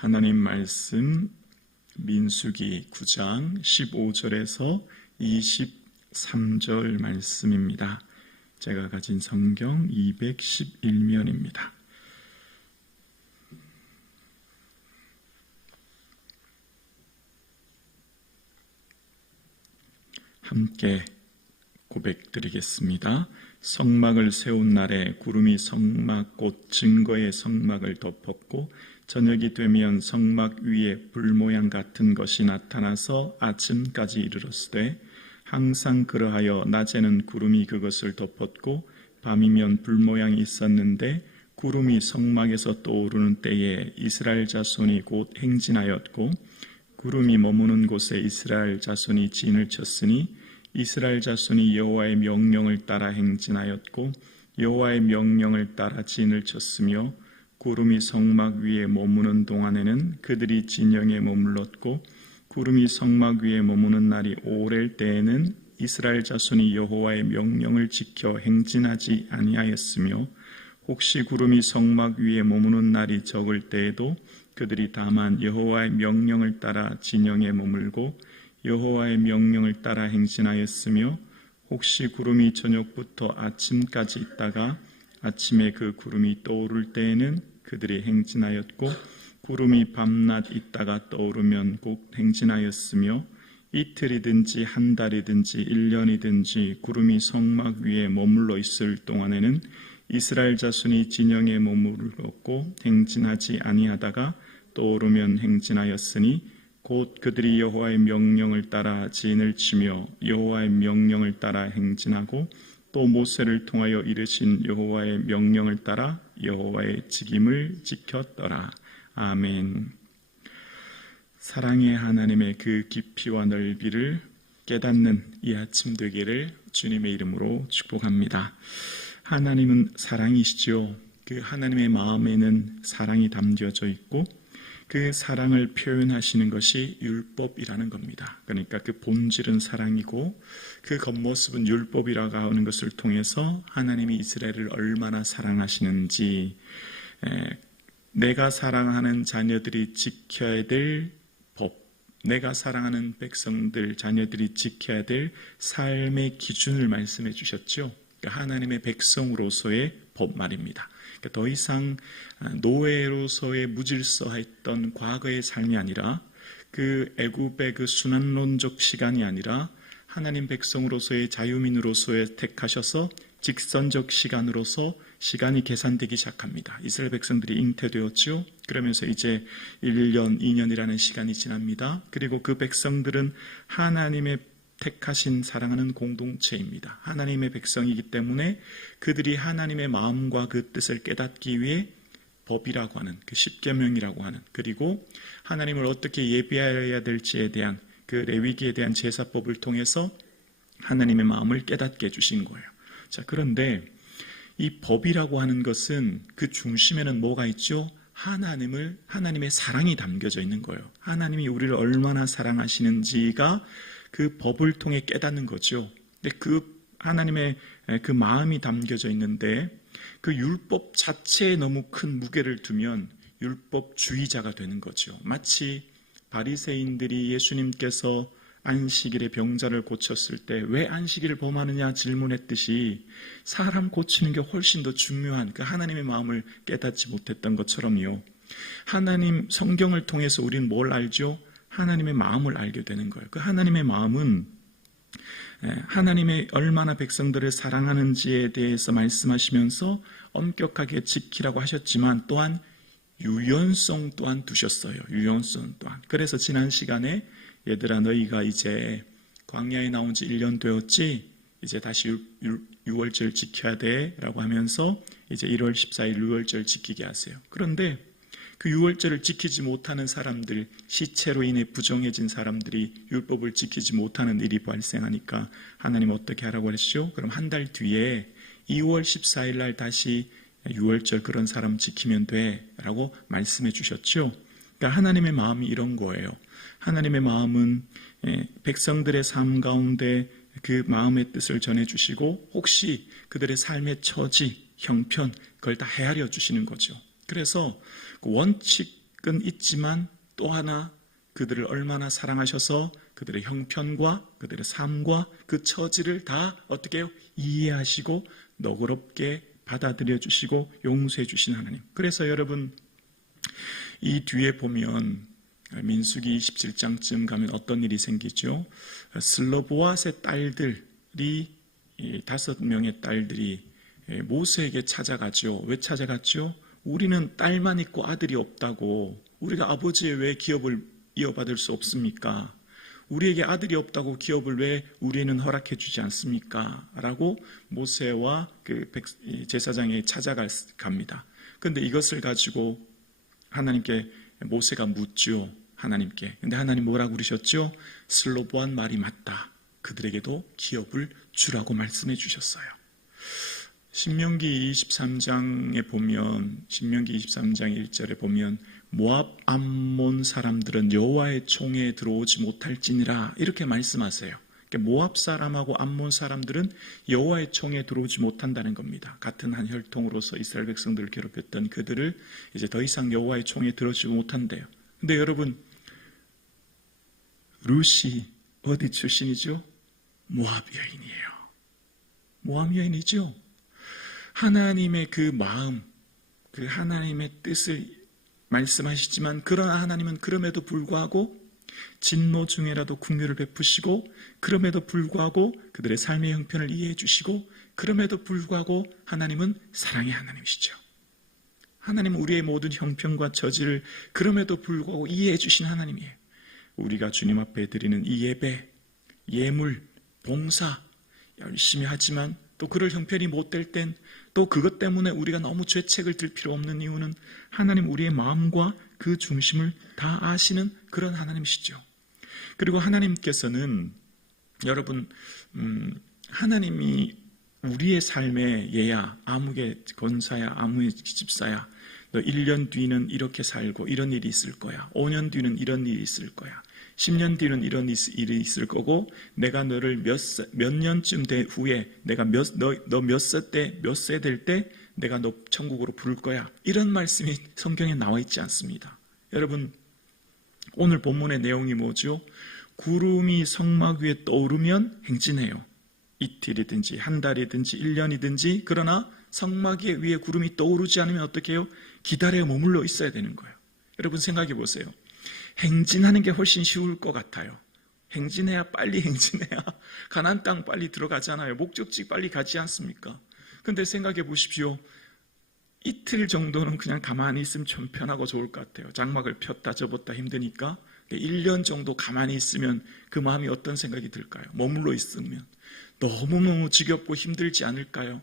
하나님 말씀 민수기 9장 15절에서 23절 말씀입니다. 제가 가진 성경 211면입니다. 함께 고백드리겠습니다. 성막을 세운 날에 구름이 성막 곧 증거의 성막을 덮었고 저녁이 되면 성막 위에 불 모양 같은 것이 나타나서 아침까지 이르렀으되 항상 그러하여 낮에는 구름이 그것을 덮었고 밤이면 불 모양이 있었는데 구름이 성막에서 떠오르는 때에 이스라엘 자손이 곧 행진하였고 구름이 머무는 곳에 이스라엘 자손이 진을 쳤으니 이스라엘 자손이 여호와의 명령을 따라 행진하였고 여호와의 명령을 따라 진을 쳤으며 구름이 성막 위에 머무는 동안에는 그들이 진영에 머물렀고 구름이 성막 위에 머무는 날이 오랠 때에는 이스라엘 자손이 여호와의 명령을 지켜 행진하지 아니하였으며 혹시 구름이 성막 위에 머무는 날이 적을 때에도 그들이 다만 여호와의 명령을 따라 진영에 머물고 여호와의 명령을 따라 행진하였으며 혹시 구름이 저녁부터 아침까지 있다가 아침에 그 구름이 떠오를 때에는 그들이 행진하였고 구름이 밤낮 있다가 떠오르면 곧 행진하였으며 이틀이든지 한 달이든지 1년이든지 구름이 성막 위에 머물러 있을 동안에는 이스라엘 자손이 진영에 머물렀고 행진하지 아니하다가 떠오르면 행진하였으니 곧 그들이 여호와의 명령을 따라 진을 치며 여호와의 명령을 따라 행진하고 또 모세를 통하여 이르신 여호와의 명령을 따라 여호와의 직임을 지켰더라. 아멘. 사랑의 하나님의 그 깊이와 넓이를 깨닫는 이 아침 되기를 주님의 이름으로 축복합니다. 하나님은 사랑이시죠. 그 하나님의 마음에는 사랑이 담겨져 있고 그 사랑을 표현하시는 것이 율법이라는 겁니다. 그러니까 그 본질은 사랑이고 그 겉모습은 율법이라고 하는 것을 통해서 하나님이 이스라엘을 얼마나 사랑하시는지, 내가 사랑하는 자녀들이 지켜야 될 법, 내가 사랑하는 백성들, 자녀들이 지켜야 될 삶의 기준을 말씀해 주셨죠. 그러니까 하나님의 백성으로서의 법 말입니다. 그러니까 더 이상 노예로서의 무질서했던 과거의 삶이 아니라 그 애굽의 그 순환론적 시간이 아니라 하나님 백성으로서의 자유민으로서의 택하셔서 직선적 시간으로서 시간이 계산되기 시작합니다. 이스라엘 백성들이 잉태되었죠. 그러면서 이제 1년, 2년이라는 시간이 지납니다. 그리고 그 백성들은 하나님의 택하신 사랑하는 공동체입니다. 하나님의 백성이기 때문에 그들이 하나님의 마음과 그 뜻을 깨닫기 위해 법이라고 하는 그 십계명이라고 하는, 그리고 하나님을 어떻게 예배해야 될지에 대한 그 레위기에 대한 제사법을 통해서 하나님의 마음을 깨닫게 해주신 거예요. 자, 그런데 이 법이라고 하는 것은 그 중심에는 뭐가 있죠? 하나님의 사랑이 담겨져 있는 거예요. 하나님이 우리를 얼마나 사랑하시는지가 그 법을 통해 깨닫는 거죠. 근데 그 하나님의 그 마음이 담겨져 있는데 그 율법 자체에 너무 큰 무게를 두면 율법주의자가 되는 거죠. 마치 바리새인들이 예수님께서 안식일에 병자를 고쳤을 때 왜 안식일을 범하느냐 질문했듯이 사람 고치는 게 훨씬 더 중요한 그 하나님의 마음을 깨닫지 못했던 것처럼요. 하나님 성경을 통해서 우리는 뭘 알죠? 하나님의 마음을 알게 되는 거예요. 그 하나님의 마음은 하나님의 얼마나 백성들을 사랑하는지에 대해서 말씀하시면서 엄격하게 지키라고 하셨지만 또한 유연성 또한 두셨어요. 유연성 또한. 그래서 지난 시간에 얘들아 너희가 이제 광야에 나온 지 1년 되었지? 이제 다시 6월절 지켜야 돼 라고 하면서 이제 1월 14일 6월절 지키게 하세요. 그런데 그 6월절을 지키지 못하는 사람들, 시체로 인해 부정해진 사람들이 율법을 지키지 못하는 일이 발생하니까 하나님 어떻게 하라고 했죠? 그럼 한 달 뒤에 2월 14일 날 다시 6월절 그런 사람 지키면 돼 라고 말씀해 주셨죠. 그러니까 하나님의 마음이 이런 거예요. 하나님의 마음은 백성들의 삶 가운데 그 마음의 뜻을 전해주시고 혹시 그들의 삶의 처지, 형편 그걸 다 헤아려 주시는 거죠. 그래서 원칙은 계획은 있지만 또 하나 그들을 얼마나 사랑하셔서 그들의 형편과 그들의 삶과 그 처지를 다 어떻게 해요? 이해하시고 너그럽게 받아들여 주시고 용서해 주신 하나님. 그래서 여러분 이 뒤에 보면 민수기 27장쯤 가면 어떤 일이 생기죠? 슬로보앗의 딸들이 5명의 딸들이 모세에게 찾아가죠. 왜 찾아갔죠? 우리는 딸만 있고 아들이 없다고, 우리가 아버지의 왜 기업을 이어받을 수 없습니까? 우리에게 아들이 없다고 기업을 왜 우리는 허락해 주지 않습니까? 라고 모세와 그 제사장에게 찾아갑니다. 그런데 이것을 가지고 하나님께 모세가 묻죠. 하나님께. 근데 하나님 뭐라고 그러셨죠? 슬로보한 말이 맞다. 그들에게도 기업을 주라고 말씀해 주셨어요. 신명기 23장에 보면, 신명기 23장 1절에 보면 모압 암몬 사람들은 여호와의 총에 들어오지 못할지니라 이렇게 말씀하세요. 그러니까 모압 사람하고 암몬 사람들은 여호와의 총에 들어오지 못한다는 겁니다. 같은 한 혈통으로서 이스라엘 백성들을 괴롭혔던 그들을 이제 더 이상 여호와의 총에 들어오지 못한대요. 근데 여러분, 룻이 어디 출신이죠? 모압 여인이에요. 모압 여인이죠. 하나님의 그 마음, 그 하나님의 뜻을 말씀하시지만 그러나 하나님은 그럼에도 불구하고 진노 중에라도 긍휼을 베푸시고 그럼에도 불구하고 그들의 삶의 형편을 이해해 주시고 그럼에도 불구하고 하나님은 사랑의 하나님이시죠. 하나님은 우리의 모든 형편과 처지를 그럼에도 불구하고 이해해 주신 하나님이에요. 우리가 주님 앞에 드리는 이 예배, 예물, 봉사 열심히 하지만 또 그럴 형편이 못 될 땐 또 그것 때문에 우리가 너무 죄책을 들 필요 없는 이유는 하나님 우리의 마음과 그 중심을 다 아시는 그런 하나님이시죠. 그리고 하나님께서는 여러분 하나님이 우리의 삶에 얘야 아무개 권사야 아무의 집사야 너 1년 뒤는 이렇게 살고 이런 일이 있을 거야. 5년 뒤는 이런 일이 있을 거야. 10년 뒤는 이런 일이 있을 거고 내가 너를 몇 년쯤 후에 내가 너 몇 세 될 때 내가 너 천국으로 부를 거야. 이런 말씀이 성경에 나와 있지 않습니다. 여러분 오늘 본문의 내용이 뭐죠? 구름이 성막 위에 떠오르면 행진해요. 이틀이든지 한 달이든지 1년이든지 그러나 성막 위에 구름이 떠오르지 않으면 어떻게 해요? 기다려 머물러 있어야 되는 거예요. 여러분 생각해 보세요. 행진하는 게 훨씬 쉬울 것 같아요. 행진해야 빨리 행진해야 가나안 땅 빨리 들어가잖아요. 목적지 빨리 가지 않습니까? 근데 생각해 보십시오. 이틀 정도는 그냥 가만히 있으면 좀 편하고 좋을 것 같아요. 장막을 폈다 접었다 힘드니까 1년 정도 가만히 있으면 그 마음이 어떤 생각이 들까요? 머물러 있으면 너무너무 지겹고 힘들지 않을까요?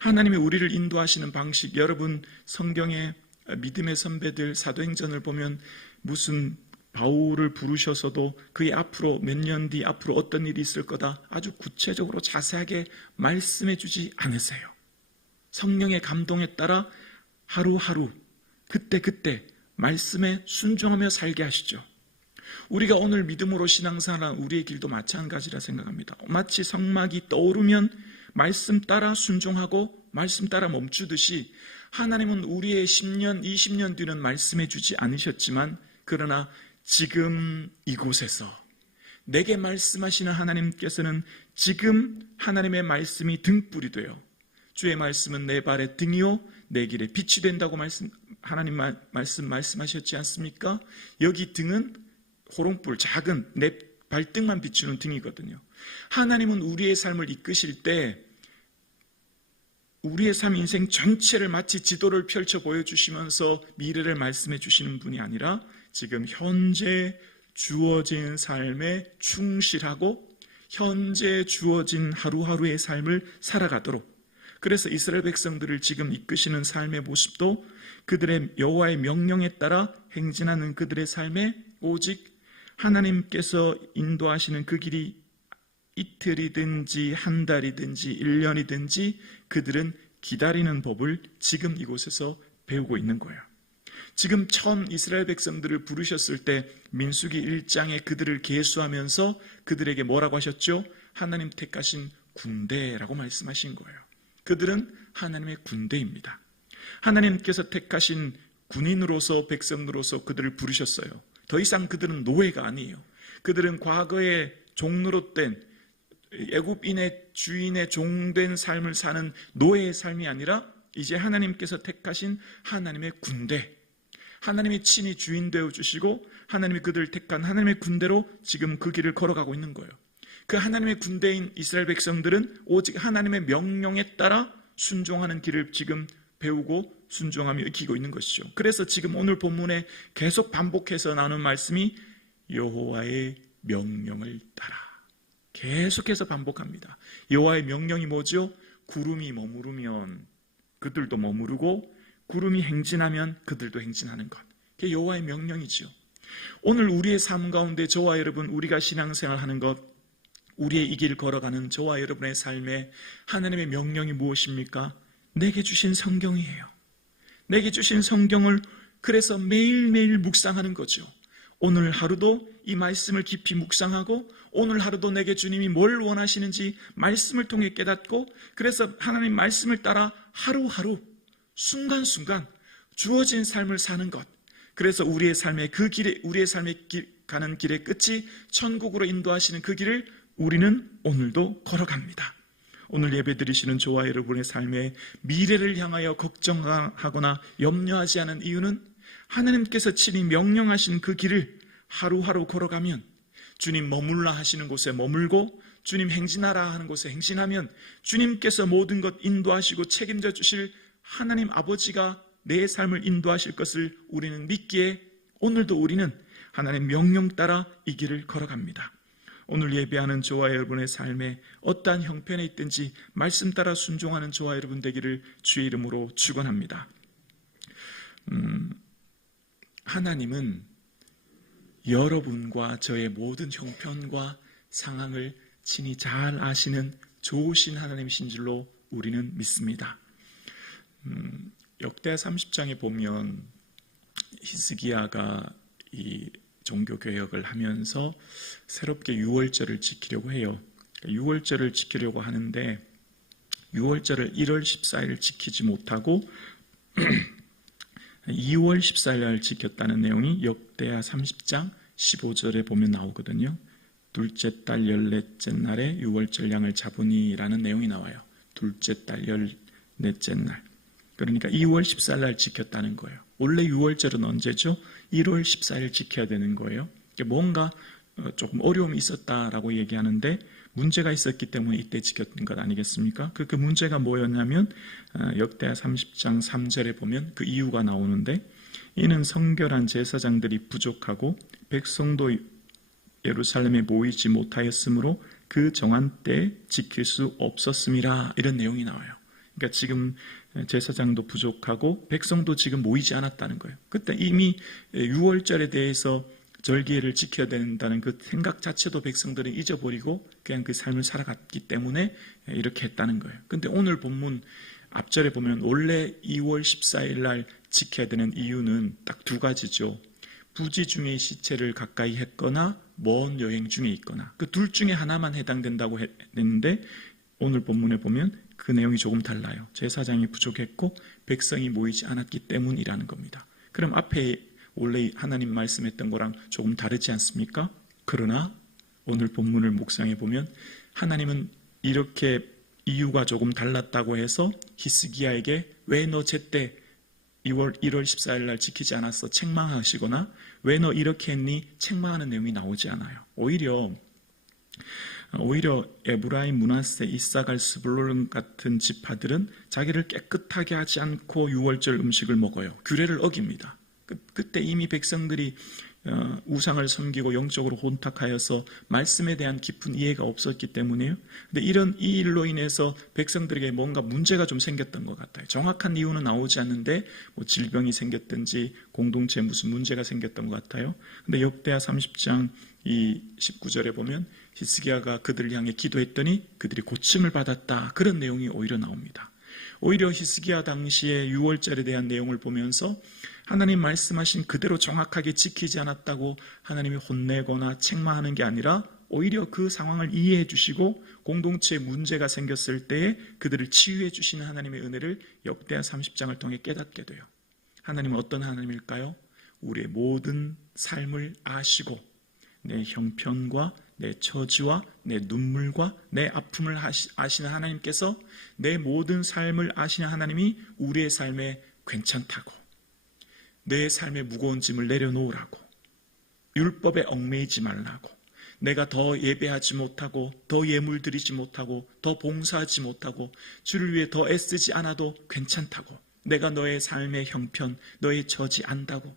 하나님이 우리를 인도하시는 방식, 여러분 성경의 믿음의 선배들 사도행전을 보면 무슨 바울을 부르셔서도 그의 앞으로 몇 년 뒤 앞으로 어떤 일이 있을 거다 아주 구체적으로 자세하게 말씀해 주지 않으세요. 성령의 감동에 따라 하루하루 그때 말씀에 순종하며 살게 하시죠. 우리가 오늘 믿음으로 신앙생활한 우리의 길도 마찬가지라 생각합니다. 마치 성막이 떠오르면 말씀 따라 순종하고 말씀 따라 멈추듯이 하나님은 우리의 10년, 20년 뒤는 말씀해 주지 않으셨지만 그러나 지금 이곳에서 내게 말씀하시는 하나님께서는 지금 하나님의 말씀이 등불이 되어 주의 말씀은 내 발의 등이요 내 길에 빛이 된다고 하나님 말씀하셨지 않습니까? 여기 등은 호롱불 작은 내 발등만 비추는 등이거든요. 하나님은 우리의 삶을 이끄실 때 우리의 삶 인생 전체를 마치 지도를 펼쳐 보여주시면서 미래를 말씀해 주시는 분이 아니라 지금 현재 주어진 삶에 충실하고 현재 주어진 하루하루의 삶을 살아가도록, 그래서 이스라엘 백성들을 지금 이끄시는 삶의 모습도 그들의 여호와의 명령에 따라 행진하는 그들의 삶에 오직 하나님께서 인도하시는 그 길이 이틀이든지 한 달이든지 1년이든지 그들은 기다리는 법을 지금 이곳에서 배우고 있는 거예요. 지금 처음 이스라엘 백성들을 부르셨을 때 민수기 1장에 그들을 계수하면서 그들에게 뭐라고 하셨죠? 하나님 택하신 군대라고 말씀하신 거예요. 그들은 하나님의 군대입니다. 하나님께서 택하신 군인으로서 백성으로서 그들을 부르셨어요. 더 이상 그들은 노예가 아니에요. 그들은 과거에 종노릇된 애굽인의 주인의 종된 삶을 사는 노예의 삶이 아니라 이제 하나님께서 택하신 하나님의 군대, 하나님이 친히 주인 되어 주시고 하나님이 그들을 택한 하나님의 군대로 지금 그 길을 걸어가고 있는 거예요. 그 하나님의 군대인 이스라엘 백성들은 오직 하나님의 명령에 따라 순종하는 길을 지금 배우고 순종하며 익히고 있는 것이죠. 그래서 지금 오늘 본문에 계속 반복해서 나오는 말씀이 여호와의 명령을 따라, 계속해서 반복합니다. 여호와의 명령이 뭐죠? 구름이 머무르면 그들도 머무르고 구름이 행진하면 그들도 행진하는 것. 그게 여호와의 명령이죠. 오늘 우리의 삶 가운데 저와 여러분, 우리가 신앙생활하는 것, 우리의 이 길을 걸어가는 저와 여러분의 삶에 하나님의 명령이 무엇입니까? 내게 주신 성경이에요. 내게 주신 성경을 그래서 매일매일 묵상하는 거죠. 오늘 하루도 이 말씀을 깊이 묵상하고 오늘 하루도 내게 주님이 뭘 원하시는지 말씀을 통해 깨닫고 그래서 하나님 말씀을 따라 하루하루 순간순간 주어진 삶을 사는 것. 그래서 우리의 삶의 그 길에, 우리의 삶의 가는 길의 끝이 천국으로 인도하시는 그 길을 우리는 오늘도 걸어갑니다. 오늘 예배 드리시는 저와 여러분의 삶에 미래를 향하여 걱정하거나 염려하지 않은 이유는 하나님께서 친히 명령하신 그 길을 하루하루 걸어가면 주님 머물라 하시는 곳에 머물고 주님 행진하라 하는 곳에 행진하면 주님께서 모든 것 인도하시고 책임져 주실 하나님 아버지가 내 삶을 인도하실 것을 우리는 믿기에 오늘도 우리는 하나님의 명령 따라 이 길을 걸어갑니다. 오늘 예배하는 저와 여러분의 삶에 어떠한 형편에 있든지 말씀 따라 순종하는 저와 여러분 되기를 주의 이름으로 축원합니다. 하나님은 여러분과 저의 모든 형편과 상황을 친히 잘 아시는 좋으신 하나님이신 줄로 우리는 믿습니다. 역대하 30장에 보면 히스기야가 이 종교개혁을 하면서 새롭게 유월절을 지키려고 해요. 유월절을 지키려고 하는데 유월절을 1월 14일 지키지 못하고 2월 14일 날 지켰다는 내용이 역대하 30장 15절에 보면 나오거든요. 둘째 달 14째 날에 유월절 양을 잡으니라는 내용이 나와요. 둘째 달 14째 날. 그러니까 2월 14일 날 지켰다는 거예요. 원래 유월절은 언제죠? 1월 14일 지켜야 되는 거예요. 뭔가 조금 어려움이 있었다라고 얘기하는데 문제가 있었기 때문에 이때 지켰던 것 아니겠습니까? 그 문제가 뭐였냐면 역대하 30장 3절에 보면 그 이유가 나오는데 이는 성결한 제사장들이 부족하고 백성도 예루살렘에 모이지 못하였으므로 그 정한 때에 지킬 수 없었음이라 이런 내용이 나와요. 그러니까 지금 제사장도 부족하고 백성도 지금 모이지 않았다는 거예요. 그때 이미 유월절에 대해서 절기를 지켜야 된다는 그 생각 자체도 백성들은 잊어버리고 그냥 그 삶을 살아갔기 때문에 이렇게 했다는 거예요. 근데 오늘 본문 앞절에 보면 원래 2월 14일 날 지켜야 되는 이유는 딱 두 가지죠. 부지 중에 시체를 가까이 했거나 먼 여행 중에 있거나 그 둘 중에 하나만 해당된다고 했는데 오늘 본문에 보면 그 내용이 조금 달라요. 제사장이 부족했고 백성이 모이지 않았기 때문이라는 겁니다. 그럼 앞에 원래 하나님 말씀했던 거랑 조금 다르지 않습니까? 그러나 오늘 본문을 묵상해 보면 하나님은 이렇게 이유가 조금 달랐다고 해서 히스기야에게 왜 너 제때 1월 14일 날 지키지 않았어? 책망하시거나 왜 너 이렇게 했니? 책망하는 내용이 나오지 않아요. 오히려 에브라임, 므낫세, 이사갈, 스불론 같은 지파들은 자기를 깨끗하게 하지 않고 유월절 음식을 먹어요. 규례를 어깁니다. 그때 이미 백성들이 우상을 섬기고 영적으로 혼탁하여서 말씀에 대한 깊은 이해가 없었기 때문에요. 근데 이 일로 인해서 백성들에게 뭔가 문제가 좀 생겼던 것 같아요. 정확한 이유는 나오지 않는데 뭐 질병이 생겼든지 공동체에 무슨 문제가 생겼던 것 같아요. 근데 역대하 30장 이 19절에 보면 히스기야가 그들을 향해 기도했더니 그들이 고침을 받았다. 그런 내용이 오히려 나옵니다. 오히려 히스기야 당시에 유월절에 대한 내용을 보면서 하나님 말씀하신 그대로 정확하게 지키지 않았다고 하나님이 혼내거나 책망하는 게 아니라 오히려 그 상황을 이해해 주시고 공동체에 문제가 생겼을 때에 그들을 치유해 주시는 하나님의 은혜를 역대하 30장을 통해 깨닫게 돼요. 하나님은 어떤 하나님일까요? 우리의 모든 삶을 아시고 내 형편과 내 처지와 내 눈물과 내 아픔을 아시는 하나님께서 내 모든 삶을 아시는 하나님이 우리의 삶에 괜찮다고, 내 삶의 무거운 짐을 내려놓으라고, 율법에 얽매이지 말라고, 내가 더 예배하지 못하고 더 예물 드리지 못하고 더 봉사하지 못하고 주를 위해 더 애쓰지 않아도 괜찮다고, 내가 너의 삶의 형편, 너의 처지 안다고,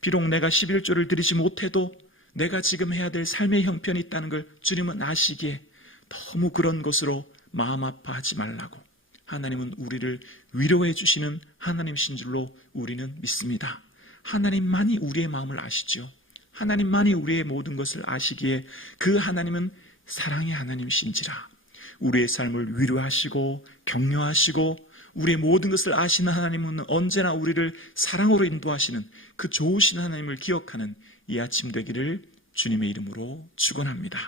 비록 내가 11조를 드리지 못해도 내가 지금 해야 될 삶의 형편이 있다는 걸 주님은 아시기에 너무 그런 것으로 마음 아파하지 말라고, 하나님은 우리를 위로해 주시는 하나님이신 줄로 우리는 믿습니다. 하나님만이 우리의 마음을 아시죠. 하나님만이 우리의 모든 것을 아시기에 그 하나님은 사랑의 하나님이신지라 우리의 삶을 위로하시고 격려하시고 우리의 모든 것을 아시는 하나님은 언제나 우리를 사랑으로 인도하시는 그 좋으신 하나님을 기억하는 이 아침 되기를 주님의 이름으로 축원합니다.